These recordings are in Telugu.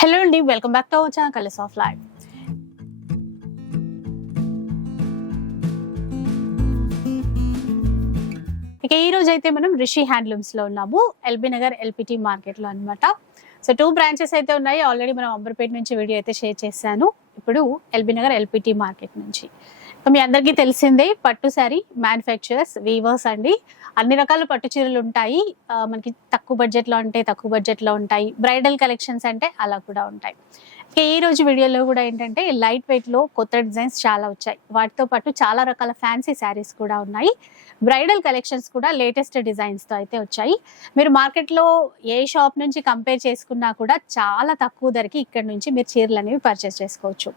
హలో అండి welcome back to our channel colours of life ఇక ఈ రోజు అయితే మనం రిషి హ్యాండ్లూమ్స్లో ఉన్నాము. ఎల్బీ నగర్ ఎల్పిటి మార్కెట్లో అన్నమాట. సో టూ బ్రాంచెస్ అయితే ఉన్నాయి. ఆల్రెడీ మనం అంబర్పేట నుంచి వీడియో అయితే షేర్ చేశాను. ఇప్పుడు ఎల్బీ నగర్ ఎల్పిటి మార్కెట్ నుంచి. మీ అందరికీ తెలిసిందే పట్టు శారీ మ్యానుఫ్యాక్చరర్స్ వీవర్స్ అండి. అన్ని రకాల పట్టు చీరలు ఉంటాయి. మనకి తక్కువ బడ్జెట్లో అంటే తక్కువ బడ్జెట్లో ఉంటాయి. బ్రైడల్ కలెక్షన్స్ అంటే అలా కూడా ఉంటాయి. ఈ రోజు వీడియోలో కూడా ఏంటంటే లైట్ వెయిట్లో కొత్త డిజైన్స్ చాలా వచ్చాయి. వాటితో పాటు చాలా రకాల ఫ్యాన్సీ శారీస్ కూడా ఉన్నాయి. బ్రైడల్ కలెక్షన్స్ కూడా లేటెస్ట్ డిజైన్స్తో అయితే వచ్చాయి. మీరు మార్కెట్లో ఏ షాప్ నుంచి కంపేర్ చేసుకున్నా కూడా చాలా తక్కువ ధరకి ఇక్కడ నుంచి మీరు చీరలు అనేవి పర్చేస్ చేసుకోవచ్చు.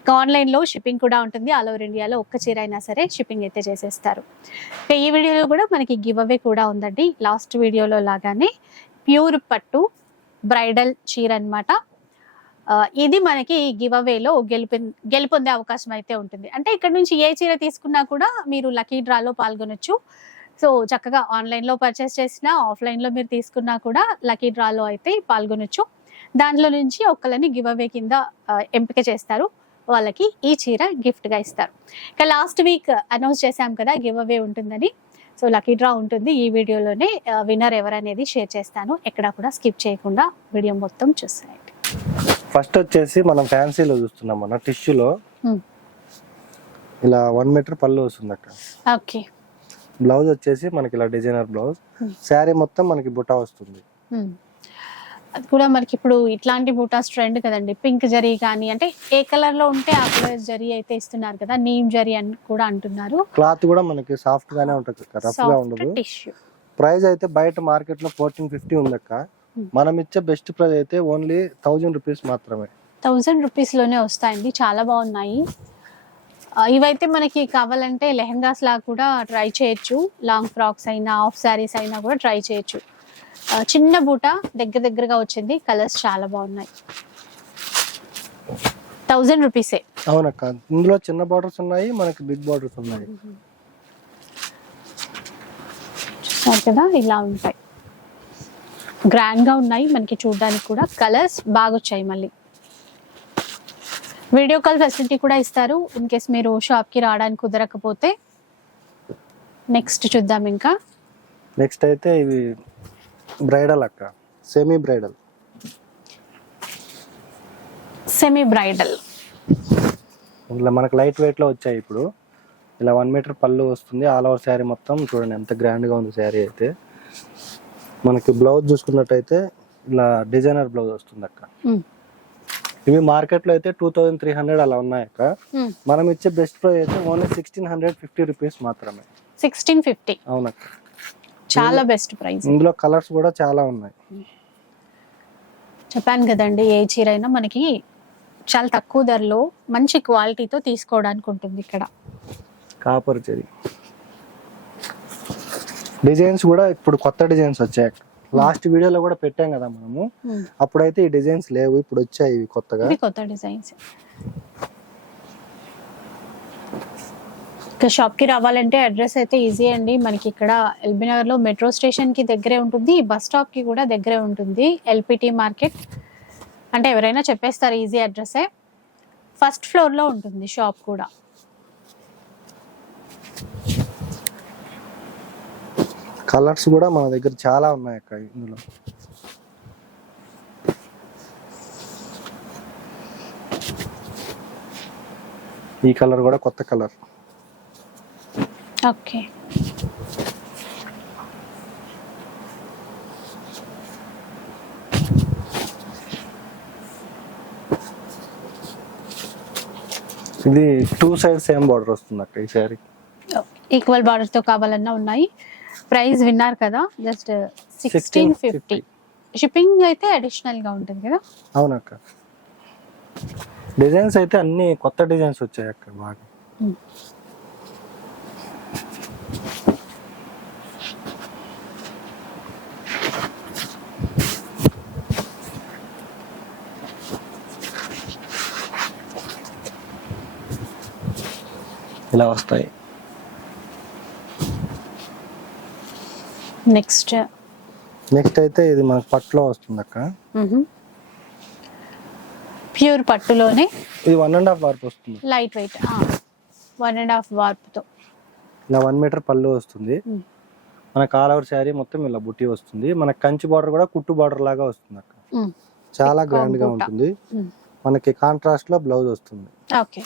ఇక ఆన్లైన్లో షిప్పింగ్ కూడా ఉంటుంది. ఆల్ ఓవర్ ఇండియాలో ఒక్క చీర అయినా సరే షిప్పింగ్ అయితే చేసేస్తారు. ఇక ఈ వీడియోలో కూడా మనకి గివ్ అవే కూడా ఉందండి. లాస్ట్ వీడియోలో లాగానే ప్యూర్ పట్టు బ్రైడల్ చీర అన్నమాట. ఇది మనకి గివ్ అవేలో గెలిపి గెలుపొందే అవకాశం అయితే ఉంటుంది. అంటే ఇక్కడ నుంచి ఏ చీర తీసుకున్నా కూడా మీరు లక్కీ డ్రాలో పాల్గొనొచ్చు. సో చక్కగా ఆన్లైన్లో పర్చేస్ చేసినా ఆఫ్లైన్లో మీరు తీసుకున్నా కూడా లక్కీ డ్రాలో అయితే పాల్గొనొచ్చు. దాంట్లో నుంచి ఒక్కళ్ళని గివ్ అవే కింద ఎంపిక చేస్తారు. వాళ్ళకి ఈ చీర గిఫ్ట్గా ఇస్తారు. ఇక లాస్ట్ వీక్ అనౌన్స్ చేశాం కదా గివ్ అవే ఉంటుందని. సో లక్కీ డ్రా ఉంటుంది. ఈ వీడియోలోనే విన్నర్ ఎవరనేది షేర్ చేస్తాను. ఎక్కడా కూడా స్కిప్ చేయకుండా వీడియో మొత్తం చూసేయండి. ఫస్ట్ వచ్చేసి మనం ఫ్యాన్సీలో చూస్తున్నాం మన టిష్యూలో. ఇలా వన్ మీటర్ పళ్ళు వస్తుంది అక్క ఓకే. బ్లౌజ్ వచ్చేసి మనకి ఇలా డిజైనర్ బ్లౌజ్. శారీ మొత్తం మనకి బుటా వస్తుంది. అది కూడా మనకి ఇప్పుడు ఇట్లాంటి బూటాస్ ట్రెండ్ కదండి. పింక్ జరీ కానీ అంటే ఏ కలర్లో ఉంటే ఆ కలర్ జరీ అయితే ఇస్తున్నారు కదా నీమ్ జరీ అని కూడా అంటున్నారు. క్లాత్ కూడా మనకి సాఫ్ట్ గానే ఉంటుంది రఫ్గా ఉండదు. ప్రైస్ అయితే బయట మార్కెట్లో ఫోర్టీన్ ఫిఫ్టీ ఉంది అక్క Hmm. మనం ఇచ్చే బెస్ట్ ప్రైస్ అయితే ఓన్లీ థౌజండ్ రూపీస్ మాత్రమే. థౌజండ్ రూపీస్లోనే వస్తాయండి. చాలా బాగున్నాయి. ఇవైతే మనకి కావాలంటే లెహంగాస్ లాగా కూడా ట్రై చేయొచ్చు. లాంగ్ ఫ్రాక్స్ అయినా హాఫ్ శారీస్ అయినా కూడా ట్రై చేయొచ్చు. చిన్న బూట దగ్గర దగ్గరగా వచ్చింది. కలర్స్ చాలా బాగున్నాయి. థౌజండ్ రూపీసే. అవునక్క. ఇందులో చిన్న బార్డర్స్ ఉన్నాయి మనకి బిగ్ బార్డర్స్ ఉన్నాయి. చూసారు కదా? ఇలా ఉంటాయి. గ్రాండ్గా ఉన్నాయి. మనకి చూడడానికి కూడా కలర్స్ బాగా వచ్చాయి మళ్ళీ. వీడియో కాల్ ఫెసిలిటీ కూడా ఇస్తారు. ఇన్ కేస్ మీరు షాప్కి రావడానికి కుదరకపోతే. నెక్స్ట్ చూద్దాం ఇంకా. నెక్స్ట్ అయితే ఇవి బ్రైడల్ అక్క. Semi bridal. Semi bridal. ఇలా మనకు లైట్ వెయిట్లో వచ్చాయి ఇప్పుడు. ఇలా వన్ మీటర్ పళ్ళు వస్తుంది. ఆల్ ఓవర్ శారీ మొత్తం చూడండి ఎంత గ్రాండ్గా ఉంది శారీ అయితే. మనకి బ్లౌజ్ చూసుకున్నట్టయితే ఇలా డిజైనర్ బ్లౌజ్ వస్తుంది అక్క. ఇవి మార్కెట్లో అయితే టూ థౌజండ్ త్రీ హండ్రెడ్ అలా ఉన్నాయి అక్క. మనం ఇచ్చే బెస్ట్ ప్రైస్ అయితే only sixteen hundred fifty rupees మాత్రమే. సిక్స్టీన్ ఫిఫ్టీ అవునక్క చాలా బెస్ట్ ప్రైస్ ఇందులో కలర్స్ కూడా చాలా ఉన్నాయి. చెప్పాను కదండి ఏ చీర అయినా మనకి చాలా తక్కువ ధరలో మంచి క్వాలిటీతో తీసుకోవడానికి ఉంటుంది ఇక్కడ. కాపర్ చెరి. డిజైన్స్ కూడా ఇప్పుడు కొత్త డిజైన్స్ వచ్చాయి. లాస్ట్ వీడియోలో కూడా పెట్టాం కదా మనము. అప్పుడైతే ఈ డిజైన్స్ లేవు ఇప్పుడు వచ్చాయి ఇవి కొత్తగా. కొత్త డిజైన్స్. షాప్కి రావాలంటే అడ్రస్ అయితే ఈజీ అండి. మనకి ఇక్కడ ఎల్బీ నగర్లో మెట్రో స్టేషన్కి దగ్గరే ఉంటుంది. బస్ స్టాప్కి కూడా దగ్గరే ఉంటుంది. LPT market. అంటే ఎవరైనా చెప్పేస్తారు ఈజీ అడ్రస్సే ఫస్ట్ ఫ్లోర్లో ఉంటుంది షాప్ కూడా. కలర్స్ కూడా మన దగ్గర చాలా ఉన్నాయి అక్క ఇందులో. ఈ కలర్ కూడా కొత్త కలర్. ఓకే. ఇది టూ సైడ్ సేమ్ బార్డర్ వస్తుంది అక్క ఈ శారీ ఈక్వల్ బార్డర్తో కావాలన్నా ఉన్నాయి. ప్రైస్ విన్నారు కదా జస్ట్ సిక్స్టీన్ ఫిఫ్టీ షిప్పింగ్ అయితే అడిషనల్గా ఉంటుంది కదా? అవునక్క. డిజైన్స్ అయితే అన్ని కొత్త డిజైన్స్ వచ్చాయి అక్క బాగా. ఇలా వస్తాయి. నెక్స్ట్. నెక్స్ట్ అయితే ఇది మనకు పట్టులో వస్తుంది అక్క. ప్యూర్ పట్టులోనే ఇది వన్ అండ్ హాఫ్ వార్ప్ వస్తుంది. Light weight. One and half వార్ప్తో. ఇలా వన్ మీటర్ పళ్ళు వస్తుంది. మన ఆల్ ఓవర్ శారీ మొత్తం ఇలా బుట్టి వస్తుంది. మన కంచి బార్డర్ కూడా కుట్టు బార్డర్ లాగా వస్తుంది అక్క. చాలా గ్రాండ్గా. ఉంటుంది. మనకి కాంట్రాస్ట్లో బ్లౌజ్ వస్తుంది. ఓకే.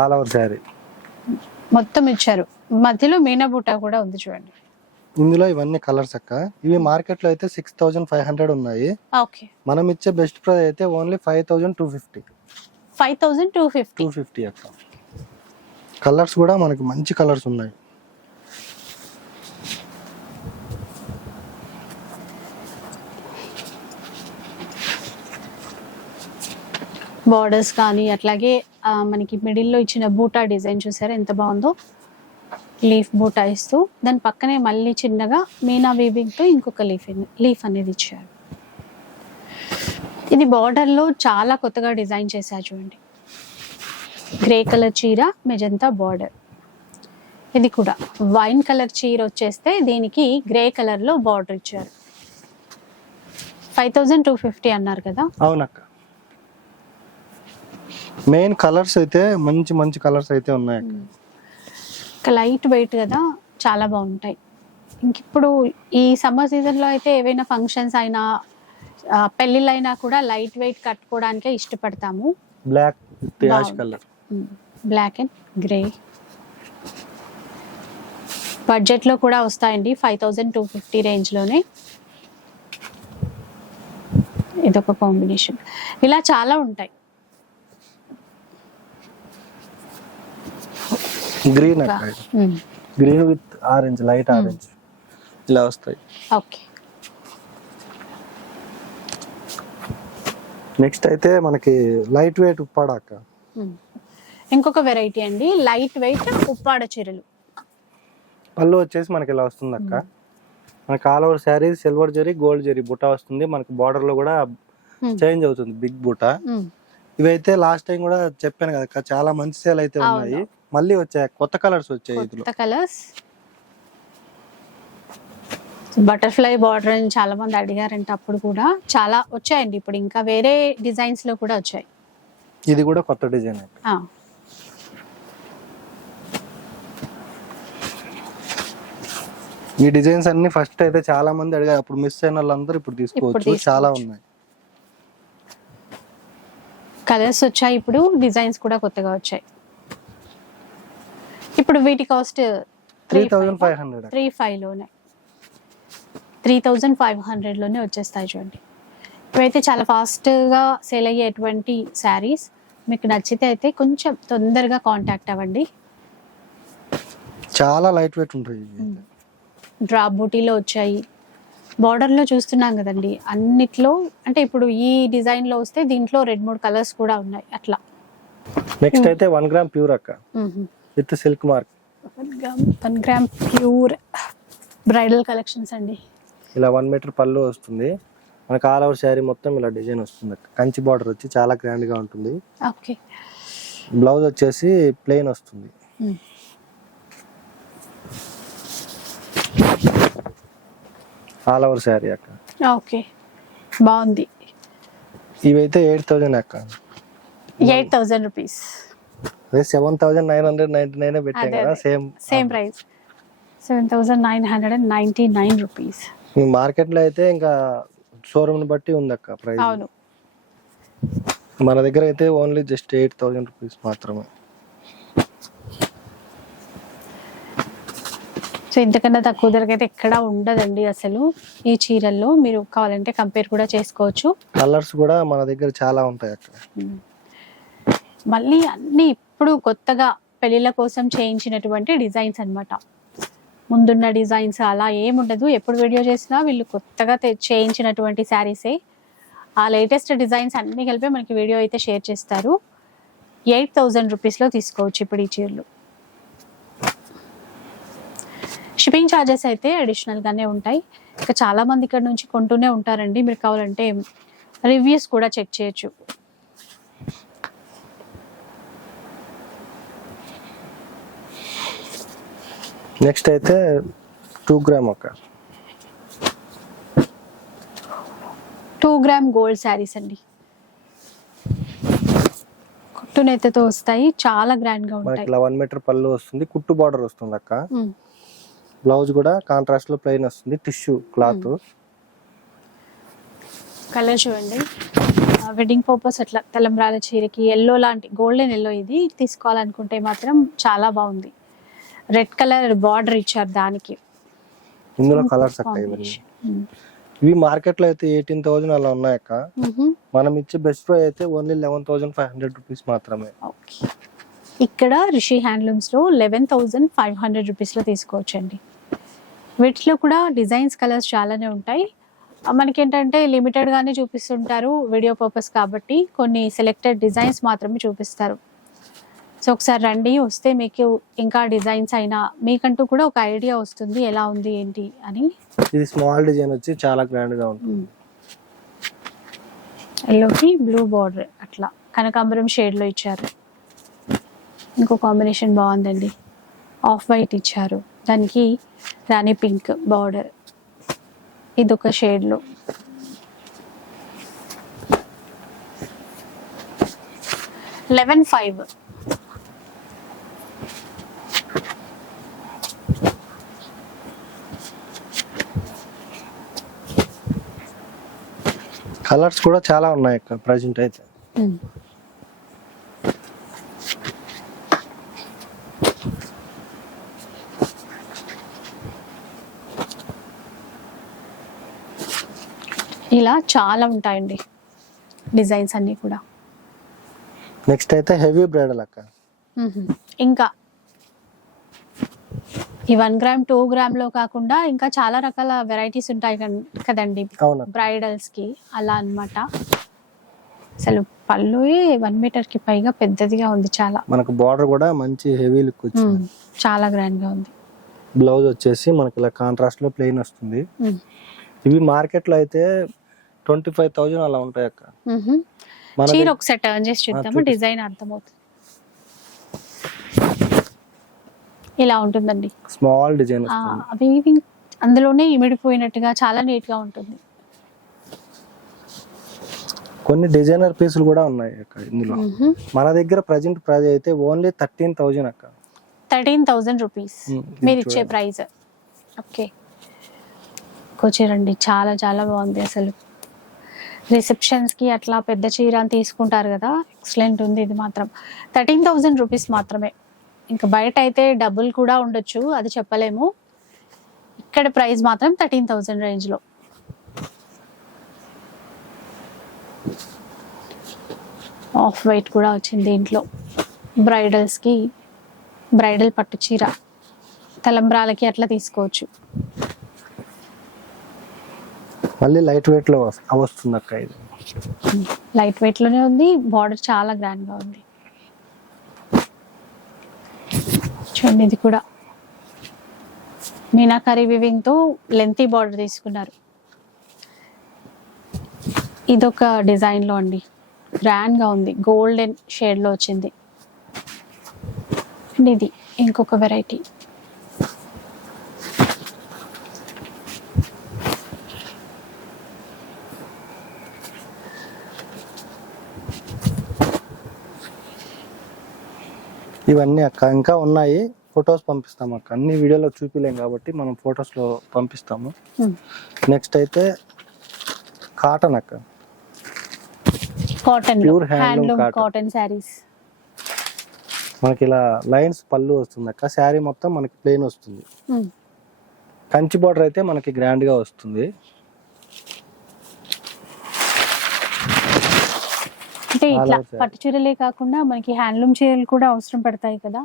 ఆల్ ఓవర్ శారీ మొత్తం ఇచ్చారు. మధ్యలో మీనా బూటా కూడా ఉంది చూడండి. ఇందులో ఇవన్నీ కలర్స్ అక్క. ఇవి మార్కెట్లో అయితే సిక్స్ థౌజండ్ ఫైవ్ హండ్రెడ్ ఉన్నాయి. ఓకే. మనం ఇచ్చే బెస్ట్ ప్రైస్ అయితే only five thousand two fifty five thousand two fifty two fifty అక్క. కలర్స్ కూడా మనకి మంచి కలర్స్ ఉన్నాయి. బార్డర్స్ కానీ అట్లాగే మనకి మిడిల్లో ఇచ్చిన బూటా డిజైన్ చూసారా? ఎంత బాగుందో. లీఫ్ బూటా ఇస్తూ దాని పక్కనే మళ్ళీ చిన్నగా మీనా వీవింగ్తో ఇంకొక లీఫ్ లీఫ్ అనేది ఇచ్చారు. ఇది బార్డర్లో చాలా కొత్తగా డిజైన్ చేశారు చూడండి. గ్రే కలర్ చీర మెజంతా బార్డర్. ఇది కూడా వైన్ కలర్ చీర వచ్చేస్తే దీనికి గ్రే కలర్లో బార్డర్ ఇచ్చారు. ఫైవ్ థౌజండ్ టూ ఫిఫ్టీ అన్నారు కదా. అవునక్క. మెయిన్ కలర్స్ అయితే మంచి మంచి కలర్స్ అయితే ఉన్నాయి ఇంకా లైట్ వెయిట్ కదా చాలా బాగుంటాయి. ఇంక ఇప్పుడు ఈ సమ్మర్ సీజన్లో అయితే ఏవైనా ఫంక్షన్స్ అయినా పెళ్ళిళ్ళైనా కూడా లైట్ వెయిట్ కట్టుకోవడానికే ఇష్టపడతాము. Black ash. Colour black and grey బడ్జెట్లో కూడా వస్తాయండి ఫైవ్ థౌజండ్ టూ ఫిఫ్టీ రేంజ్లోనే ఇదొక కాంబినేషన్ ఇలా చాలా ఉంటాయి. గ్రీన్ అక్క green with orange light orange ఇలా వస్తాయి. ఓకే నెక్స్ట్ అయితే మనకి లైట్ వెయిట్ ఉప్పాడ అక్క. మ్మ్. ఇంకొక వెరైటీ అండి. లైట్ వెయిట్ ఉప్పాడ చీరలు. పళ్ళు వచ్చేసి మనకి ఇలా వస్తుంది అక్క. మనకి all over sari silver zari gold zari బుట్ట వస్తుంది. మనకి బార్డర్లో కూడా. చేంజ్ అవుతుంది బిగ్ బుట్ట మ్మ్. ఇవైతే లాస్ట్ టైం కూడా చెప్పాను కదా చాలా మంచి సేల్ అయితే ఉన్నాయి. మళ్ళీ వచ్చాయి కొత్త కలర్స్ వచ్చాయి ఇందులో. కొత్త కలర్స్. బటర్ఫ్లై బార్డర్ అని చాలా మంది అడిగారంట అప్పుడు కూడా. చాలా వచ్చాయండి ఇప్పుడు. ఇంకా వేరే డిజైన్స్లో కూడా వచ్చాయి. ఇది కూడా కొత్త డిజైన్ అక్క ఆ, ఈ డిజైన్స్ అన్ని ఫస్ట్ అయితే చాలా మంది అడిగారు. అప్పుడు మిస్ అయిన వాళ్ళందరూ ఇప్పుడు తీసుకోవచ్చు తీసుకోవచ్చు. చాలా ఉన్నాయి. కలర్స్ వచ్చాయి ఇప్పుడు. డిజైన్స్ కూడా కొత్తగా వచ్చాయి. ఇప్పుడు వీటి cost three thousand five hundred three ఫైవ్లోనే three thousand five హండ్రెడ్లోనే వచ్చేస్తాయి చూడండి. ఇవైతే చాలా ఫాస్ట్గా సేల్ అయ్యేటువంటి శారీస్ మీకు నచ్చితే అయితే కొంచెం తొందరగా కాంటాక్ట్ అవ్వండి. చాలా లైట్ వెయిట్ ఉంటాయి ఇవి. డ్రాప్ బూటీలో వచ్చాయి. బార్డర్లో చూస్తున్నాం కదండి. అన్నిట్లో అంటే ఇప్పుడు ఈ డిజైన్లో వస్తే దీంట్లో రెండు మూడు కలర్స్ కూడా ఉన్నాయి. అట్లా. నెక్స్ట్ అయితే వన్ గ్రామ్ ప్యూర్ అక్క. With silk mark. One gram pure bridal collections అండి. ఇలా వన్ మీటర్ పళ్ళు వస్తుంది. మనకి ఆల్ ఓవర్ శారీ మొత్తం ఇలా డిజైన్ వస్తుంది. కంచి బార్డర్ వచ్చి చాలా గ్రాండ్గా ఉంటుంది. ఓకే. బ్లౌజ్ వచ్చేసి ప్లెయిన్ వస్తుంది. ఆల్ ఓవర్ శారీ అక్క. ఓకే. బాగుంది. ఇవైతే ఎయిట్ థౌజండ్ అక్క. Eight thousand rupees. Seven thousand nine hundred ninety nine పెట్టాం కదా. Same same price. Seven thousand nine hundred and ninety nine rupees. మార్కెట్లో అయితే ఇంకా షోరూమ్ బట్టి ఉంది అక్క ప్రైస్. అవును. మన దగ్గర అయితే only just eight thousand rupees మాత్రమే. సో ఇంతకన్నా తక్కువ ధరకు అయితే ఎక్కడా ఉండదండి అసలు ఈ చీరల్లో. మీరు కావాలంటే కంపేర్ కూడా చేసుకోవచ్చు. కలర్స్ కూడా మన దగ్గర చాలా ఉంటాయి అక్క మళ్ళీ అన్ని ఇప్పుడు కొత్తగా పెళ్ళిళ్ళ కోసం చేయించినటువంటి డిజైన్స్ అన్నమాట. ముందున్న డిజైన్స్ అలా ఏముండదు ఎప్పుడు వీడియో చేసినా వీళ్ళు కొత్తగా చేయించినటువంటి శారీసే. ఆ లేటెస్ట్ డిజైన్స్ అన్ని కలిపి మనకి వీడియో అయితే షేర్ చేస్తారు. ఎయిట్ థౌజండ్ రూపీస్లో తీసుకోవచ్చు ఇప్పుడు ఈ చీరలు. షిప్పింగ్ ఛార్జెస్ అయితే అడిషనల్గానే ఉంటాయి. ఇక చాలామంది ఇక్కడ నుంచి కొంటూనే ఉంటారండి. మీరు కావాలంటే రివ్యూస్ కూడా చెక్ చేయొచ్చు. నెక్స్ట్ అయితే టూ గ్రామ్ అక్క టూ గ్రామ్ గోల్డ్ శారీస్ అండి. కుట్టు నెత్తతో వస్తాయి చాలా గ్రాండ్గా ఉంటాయి. ఇలా వన్ మీటర్ పళ్ళు వస్తుంది కుట్టు బార్డర్ వస్తుంది అక్క. బ్లౌజ్ కూడా కాంట్రాస్ట్లో ప్లెయిన్ వస్తుంది టిష్యూ క్లాత్ కలర్ చూడండి. వెడ్డింగ్ పర్పస్ అట్లా తలంబ్రాల చీరకి ఎల్లో లాంటి గోల్డెన్ ఎల్లో ఇది తీసుకోవాలనుకుంటే మాత్రం చాలా బాగుంది. రెడ్ కలర్ బార్డర్ ఇచ్చారు దానికి. ఇందులో కలర్స్ అక్క ఇవన్నీ. ఉమ్. ఇవి మార్కెట్లో అయితే ఎయిటీన్ థౌసండ్ అలా ఉన్నాయి అక్క. మ్హూ. మనం ఇచ్చే బెస్ట్ ప్రైస్ అయితే only eleven thousand five hundred rupees మాత్రమే. ఇక్కడ రిషి హ్యాండ్లూమ్స్లో లెవెన్ థౌజండ్ ఫైవ్ హండ్రెడ్ రూపీస్లో తీసుకోవచ్చండి. వీటిలో కూడా డిజైన్స్ కలర్స్ చాలానే ఉంటాయి. మనకేంటంటే లిమిటెడ్ గానే చూపిస్తుంటారు వీడియో పర్పస్ కాబట్టి కొన్ని సెలెక్టెడ్ డిజైన్స్ మాత్రమే చూపిస్తారు. సో ఒకసారి రండి వస్తే మీకు ఇంకా డిజైన్స్ అయినా మీకంటూ కూడా ఒక ఐడియా వస్తుంది ఎలా ఉంది ఏంటి అని. ఇది స్మాల్ డిజైన్ వచ్చి చాలా గ్రాండ్గా ఉంటుంది ఎల్లోకి బ్లూ బార్డర్ అట్లా. కనకాంబరం షేడ్లో ఇచ్చారు. ఇంకో కాంబినేషన్ బాగుందండి. ఆఫ్ వైట్ ఇచ్చారు. దానికి రాణి పింక్ బార్డర్. ఇదొక షేడ్లో. Eleven five. కలర్స్ కూడా చాలా ఉన్నాయి అక్క ప్రజెంట్ అయితే. ఇలా చాలా ఉంటాయండి డిజైన్స్ అన్నీ కూడా. నెక్స్ట్ అయితే హెవీ బ్రైడల్ అక్క. ఇంకా ఈ వన్ గ్రామ్ టూ గ్రామ్లో కాకుండా ఇంకా చాలా రకాల వెరైటీస్ ఉంటాయి కదండి. అవును. బ్రైడల్స్కి అలా అన్నమాట. అసలు పళ్ళు వన్ మీటర్కి పైగా పెద్దదిగా ఉంది చాలా. మనకు బార్డర్ కూడా మంచి హెవీ లుక్ వచ్చింది. చాలా గ్రాండ్గా ఉంది. బ్లౌజ్ వచ్చేసి మనకి ఇలా కాంట్రాస్ట్లో ప్లెయిన్ వస్తుంది. ఇవి మార్కెట్లో అయితే ట్వంటీ ఫైవ్ థౌజండ్ అలా ఉంటాయి అక్క మ్మ్. మన చీర ఒకసారి టర్న్ చేసి చూద్దాము. డిజైన్ అర్థమవుతుంది. ఇలా ఉంటుందండి. స్మాల్ డిజైన్ ఇవి అందులోనే ఇమిడిపోయినట్టుగా చాలా నీట్గా ఉంటుంది. కొన్ని డిజైనర్ పీసులు కూడా ఉన్నాయి అక్క ఇందులో. మన దగ్గర ప్రజెంట్ ప్రైస్ అయితే ఓన్లీ థర్టీన్ థౌజండ్ అక్క. Thirteen thousand rupees. మీరు ఇచ్చే. Price okay. కూర్చోరండి చాలా చాలా బాగుంది అసలు. రిసెప్షన్స్కి అట్లా పెద్ద చీర అని తీసుకుంటారు కదా. ఎక్సలెంట్ ఉంది ఇది మాత్రం. థర్టీన్ థౌజండ్ రూపీస్ మాత్రమే. ఇంకా బయట అయితే డబుల్ కూడా ఉండొచ్చు అది చెప్పలేము. ఇక్కడ ప్రైస్ మాత్రం థర్టీన్ థౌజండ్ రేంజ్లో. ఆఫ్ వైట్ కూడా వచ్చింది దీంట్లో బ్రైడల్స్కి బ్రైడల్ పట్టు చీర. తలంబ్రాలకి అట్లా తీసుకోవచ్చు. మళ్ళీ లైట్ వెయిట్లో వస్తుంది అక్క ఇది. లైట్ వెయిట్లోనే ఉంది బార్డర్ చాలా గ్రాండ్గా ఉంది. చూడండి ఇది కూడా. మీనాకరీ వివింగ్తో లెంతీ బార్డర్ తీసుకున్నారు. ఇదొక డిజైన్లో అండి. గ్రాండ్గా ఉంది. గోల్డెన్ షేడ్లో వచ్చింది. అండ్ ఇది ఇంకొక వెరైటీ. ఇవన్నీ అక్క. ఇంకా ఉన్నాయి. ఫొటోస్ పంపిస్తాం అక్క. అన్ని వీడియోలో చూపిలేం కాబట్టి మనం ఫొటోస్లో పంపిస్తాము. నెక్స్ట్ అయితే కాటన్ అక్క. Cotton handloom handloom. Cotton saris మనకి ఇలా లైన్స్ పళ్ళు వస్తుంది అక్క. శారీ మొత్తం మనకి ప్లెయిన్ వస్తుంది. కంచి బార్డర్ అయితే మనకి గ్రాండ్గా వస్తుంది. అంటే ఇట్లా పట్టు చీరలే కాకుండా మనకి హ్యాండ్లూమ్ చీరలు కూడా అవసరం పడతాయి కదా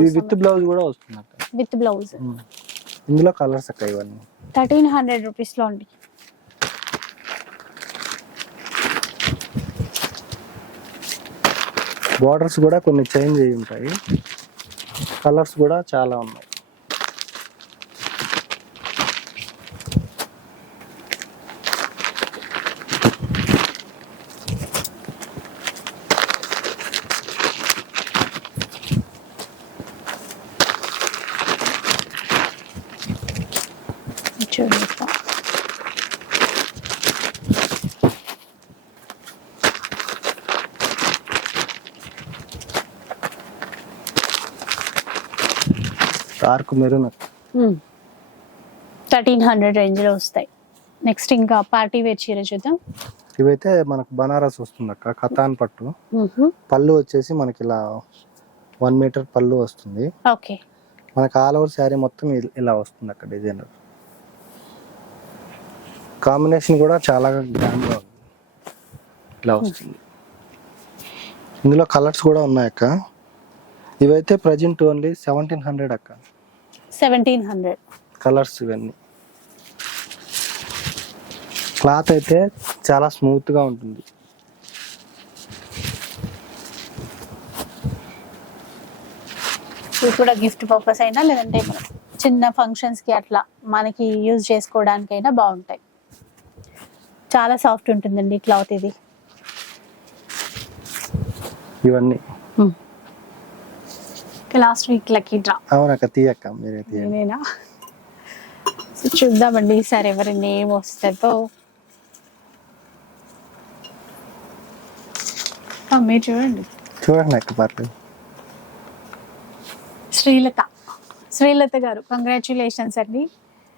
ఇది విత్ బ్లౌజ్ కూడా వస్తుంది విత్ బ్లౌజ్. ఇందులో కలర్స్ అక్క ఇవన్నీ. థర్టీన్ హండ్రెడ్ రూపీస్లో అండి. బార్డర్స్ కూడా కొన్ని చేంజ్ అయ్యి ఉంటాయి. కలర్స్ కూడా చాలా ఉన్నాయి. Dark maroon. థర్టీన్ హండ్రెడ్ రేంజ్లో వస్తాయి. నెక్స్ట్ ఇంకా పార్టీ వేర్ చీర చూద్దాం. ఇవైతే మనకు బనారస్ వస్తుంది అక్క కథాన్ పట్టు పళ్ళు వచ్చేసి మనకి ఇలా వన్ మీటర్ పళ్ళు వస్తుంది. ఓకే. మనకు ఆల్ ఓవర్ శారీ మొత్తం ఇలా వస్తుంది అక్క డిజైనర్ కాంబినేషన్ కూడా చాలా గ్రాండ్గా ఉంది. ఇలా వస్తుంది. ఇందులో కలర్స్ కూడా ఉన్నాయి అక్క ఇవైతే ప్రజెంట్ ఓన్లీ సెవెంటీన్ హండ్రెడ్ అక్క. Seventeen hundred. కలర్స్ ఇవన్నీ. క్లాత్ అయితే చాలా స్మూత్గా ఉంటుంది. ఇవి కూడా గిఫ్ట్ పర్పస్ అయినా లేదంటే చిన్న ఫంక్షన్స్కి అట్లా మనకి యూజ్ చేసుకోవడానికైనా బాగుంటాయి. చాలా సాఫ్ట్ ఉంటుందండి క్లాత్ ఇది. ఇవన్నీ. లాస్ట్ వీక్ లక్కీ డ్రా అవునక్క తీయక్క మీరే నేనేనా? సో చూద్దామండి ఈసారి ఎవరి నేమ్ వస్తుందో. మీరు చూడండి. చూడండి అక్క పర్లేదు శ్రీలత. శ్రీలత గారు కంగ్రాచులేషన్స్ అండి.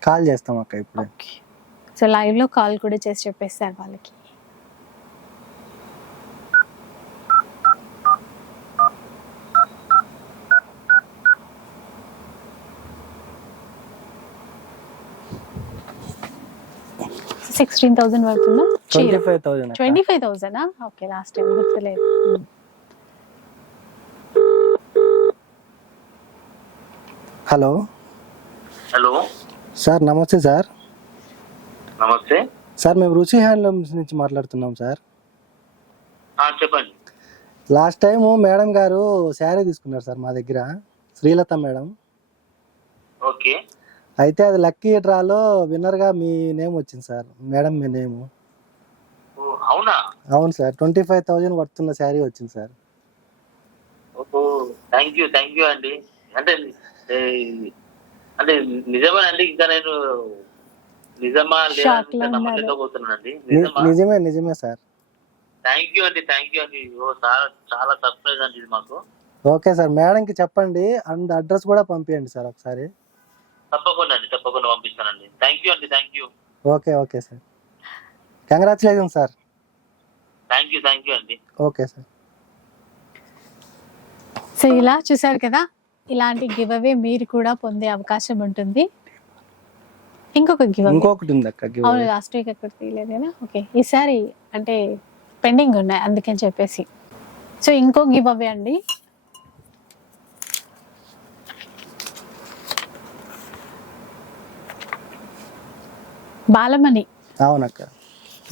కాల్ చేస్తాం అక్క ఇప్పుడు. సో లైవ్లో కాల్ కూడా చేసి చెప్పేస్తారు వాళ్ళకి. Sixteen thousand five thousand twenty five థౌసండా okay last time గుర్తులేదు హలో. హలో. సార్ నమస్తే సార్. నమస్తే. సార్ మేము రుచి హ్యాండ్లూమ్స్ నుంచి మాట్లాడుతున్నాం సార్. ఆ, చెప్పండి. లాస్ట్ టైం మేడం గారు శారీ తీసుకున్నారు సార్ మా దగ్గర. శ్రీలత మేడం. ఓకే. అయితే అది లక్కీ డ్రాలో విన్నర్గా మీ నేమ్ వచ్చింది సార్. మేడం మీ నేమ్. ఓ, అవునా? అవును సార్. ట్వంటీ ఫైవ్ థౌజండ్ పడుతున్న శారీ వచ్చింది sir. Thank you thank you అండి. అంటే అంటే నిజమేనండి ఇంకా నేను నిజమా లో ఇంకా ఉన్నారు. నమ్మలేకపోతున్నానండి ని- నిజమా? నిజమే నిజమే సార్. థ్యాంక్ యూ అండి థ్యాంక్ యూ అండి. ఓ చాలా చాలా సర్ప్రైజ్ అండి ఇది మాకు. ఓకే సార్. మేడంకి చెప్పండి. అండ్ అడ్రస్ కూడా పంపించండి సార్ ఒకసారి. తప్పకుండా అండి తప్పకుండా పంపిస్తానండి. థ్యాంక్ యూ అండి thank you okay okay sir. Congratulation sir thank you thank you అండి. Okay sir. సో ఇలా చూసారు కదా ఇలాంటి గివ్ అవే మీరు కూడా పొందే అవకాశం ఉంటుంది. ఇంకొక గివ్ అవే ఇంకొకటి ఉంది అక్క give అవును. లాస్ట్ వీక్ ఎక్కడ తీయలేదు కదా? ఓకే ఈసారి అంటే పెండింగ్ ఉన్నాయి అందుకని చెప్పేసి. సో ఇంకో గివ్ అవే అండి. బాలమణి. అవునక్క.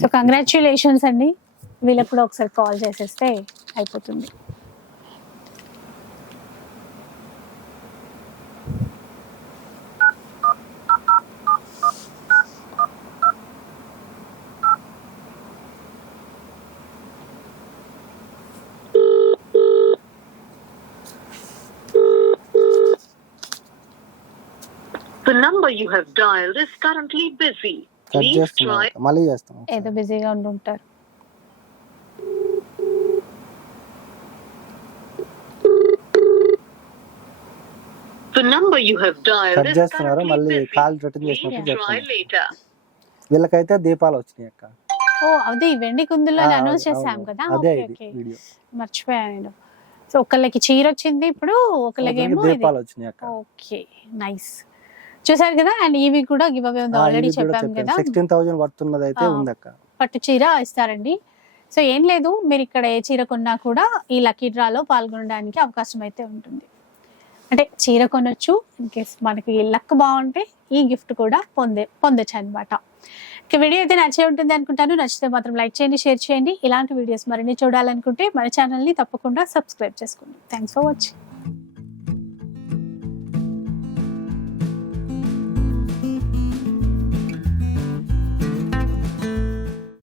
సో కంగ్రాచులేషన్స్ అండి. వీళ్ళకి కూడా ఒకసారి కాల్ చేసేస్తే అయిపోతుంది. The number you have dialed is currently busy. Cut Please try. మళ్ళీ ఏదో బిజీగా ఉంటుంటారు the number you have dialed cut is చేస్తున్నారు currently మళ్ళీ busy. కాల్ రిటర్న్ Please చేసినప్పుడు try చెప్తాను. later. వీళ్ళకైతే దీపాలు వచ్చినాయి అక్క. ఓ అది వెండి కుందులో ఆ, అనౌన్స్ అవును. కదా? అదే ఓకే ఇది ఓకే. వీడియో. మర్చిపోయాను నేను. సో ఒకళ్ళకి చీర వచ్చింది ఇప్పుడు ఒకళ్ళకేమో ఇది. దీపాలు వచ్చినాయి అక్క. Okay nice. చూసారు కదా? అండ్ ఇవి కూడా గివ్ అవే ఉంది ఆల్రెడీ చెప్పాం కదా. సిక్స్టీన్ థౌసండ్ పడుతున్నది అయితే ఆ. ఉంది అక్క. పట్టు చీర ఇస్తారండి. సో ఏం లేదు మీరు ఇక్కడ ఏ చీర కొన్నా కూడా ఈ లక్కీ డ్రాలో పాల్గొనడానికి అవకాశం అయితే ఉంటుంది. అంటే చీర కొనొచ్చు ఇన్ కేస్ మనకి లక్ బాగుంటే ఈ గిఫ్ట్ కూడా పొందే పొందొచ్చు అనమాట ఇక వీడియో అయితే నచ్చే ఉంటుంది అనుకుంటాను. నచ్చితే మాత్రం లైక్ చేయండి షేర్ చేయండి. ఇలాంటి వీడియోస్ మరిన్ని చూడాలనుకుంటే మన ఛానల్ని తప్పకుండా సబ్స్క్రైబ్ చేసుకోండి. Thanks for watching